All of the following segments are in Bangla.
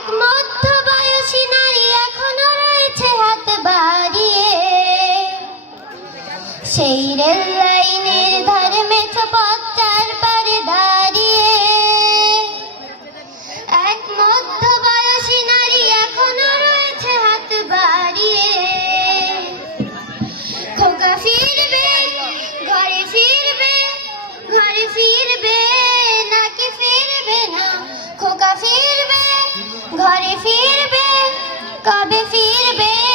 এক সেই রেল লাইনের ধারে মেঠো পথটার পারে দাঁড়িয়ে। এক মধ্যবয়সী নারী এখনও রয়েছে হাত বাড়িয়ে। খোকা ফিরবে, ঘরে ফিরবে ঘরে ফিরবে, নাকি ফিরবে না? খোকা ফিরবে ঘরে ফিরবে কবে ফিরবে?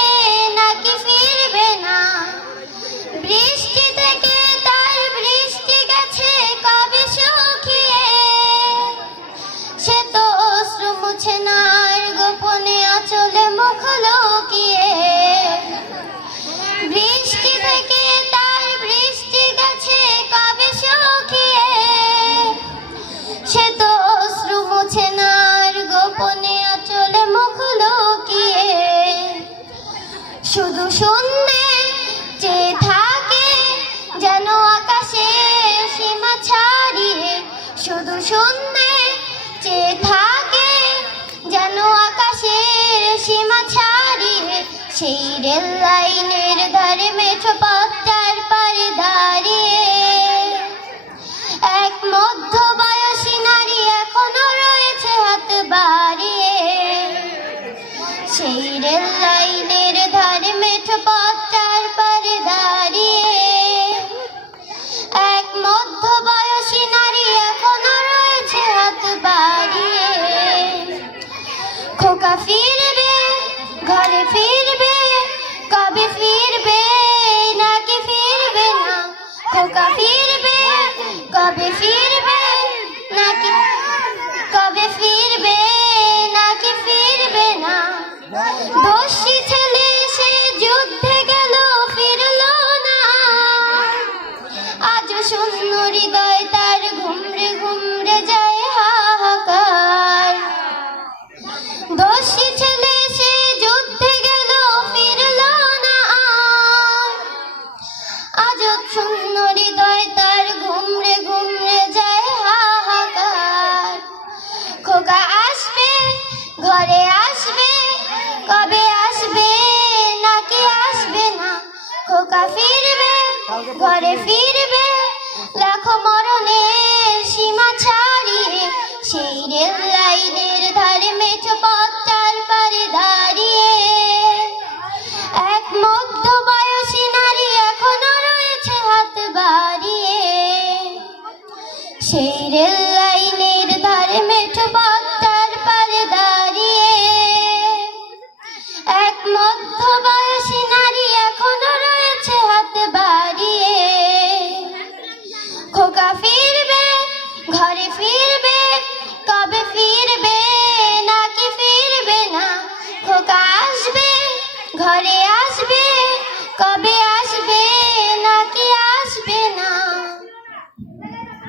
সেই রেল লাইনের ধারে মেঠো পথটার পারে দাঁড়িয়ে। এক মধ্যবয়সী নারী এখনও রয়েছে হাত বাড়িয়ে। সেই রেল লাইনের ধারে মেঠো পথটার পারে দাঁড়িয়ে। এক মধ্যবয়সী নারী এখনও রয়েছে হাত বাড়িয়ে। খোকা ফিরবে, ঘরে ফিরবে। কবে ফিরবে নাকি? কবে ফিরবে নাকি ফিরবে না? দোষী ঘরে ফিরবে, লাখো মরণের সীমা ছাড়িয়ে সেই রেল লাইনের ধারে মেঠো পথটার পারে দাঁড়িয়ে। এক মধ্যবয়সী নারী এখনও রয়েছে হাত বাড়িয়ে। সেই রেল ঘরে আসবে? কবে